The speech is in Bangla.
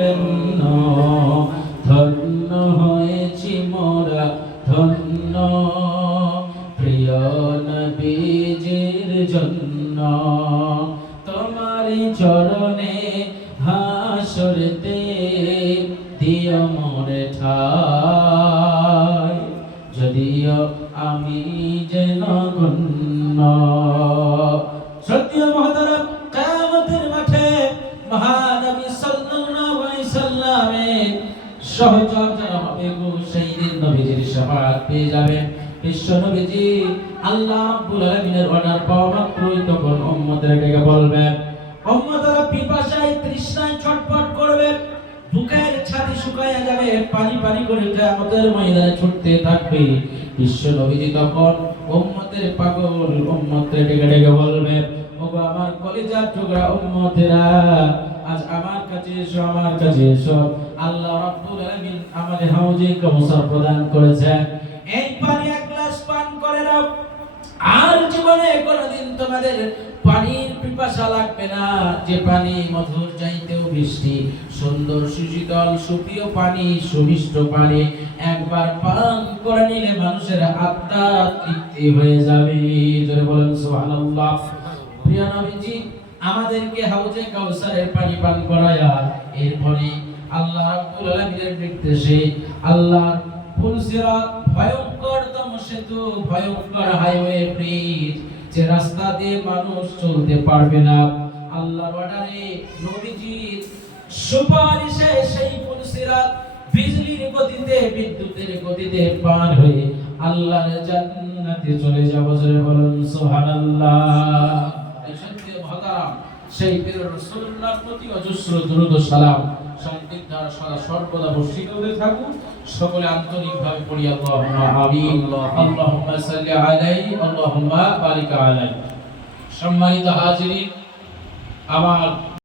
ধন্য ধন্য হয়েছি মোরা ধন্য প্রিয় নবীজির জন্য তোমারি চরণে হাসরতে দিও মোরে ঠাই যদিও আমি যেন গণ্য। সত্য মহতরম কিয়ামতের মাঠে মহানবী সাল্লাল্লাহু আলাইহি সাল্লামের সহচর্য হবে গো, সেই দিন নবীজির শাফাআত পেয়ে যাবেন বিশ্ব নবীজি। আল্লাহ রাব্বুল আলামিনের অর্ডার পাওয়া মাত্রই তখন উম্মতের ডেকে বলবেন, উম্মতরা পিপাসায় তৃষ্ণায় ছটফট করবে, বুকের ছাতি শুকায়া যাবে, পানি পানি করে কিয়ামতের ময়দানে ছুটতে থাকবে। বিশ্ব নবীজি তখন উম্মতের পাগল উম্মতকে ডেকে ডেকে বলবে, ওগো আমার কলিজার টুকরা উম্মতেরা, আজ আমার কাছে এসো, আমার কাছে এসো। আল্লাহ রাব্বুল আলামিন আমাদের হাউজে কাউসার প্রদান করেছেন, এই পানি এক গ্লাস পান করে নাও, আর জীবনে কোনোদিন তোমাদের পানির পিপাসা লাগবে না। যে পানি মধুর চাইতেও মিষ্টি, সুন্দর সুশীতল সুপ্রিয় পানি, সুমিষ্ট পানি একবার পান করে নিলে মানুষের আত্মা তৃপ্তি হয়ে যাবে। জোরে বলেন সুবহানাল্লাহ। প্রিয় নবীজি আমাদেরকে হাউজে কাউসারের পানি পান করায়া এরপরে আল্লাহ রাব্বুল আলামিনের নির্দেশে আল্লাহর ফুলসিরাত ভয়ঙ্করতম সেতু, ভয়ঙ্কর হাইওয়ে ব্রিজ, যে রাস্তা দিয়ে মানুষ চলতে পারবে না, আল্লাহর অর্ডারে নবীজির সুপারিশে সেই ফুলসিরাত বিজলির গতিতে বিদ্যুতের গতিতে পার হয়ে আল্লাহর জান্নাতে চলে যাব। জোরে বলুন সুবহানাল্লাহ। সত্যি মহতারাম, সেই পীর রাসূলুল্লাহর প্রতি অজস্র দরুদ ও সালাম শান্তির ধারা সদা সর্বদা বর্ষিত হতে থাকুক। সকলে আন্তরিকভাবে পড়ি আল্লাহুম্মা আমিন। আল্লাহুম্মা সাল্লি আলাইহি আল্লাহুম্মা বারিক আলাইহি। সম্মানিত হাজিরিন, আমার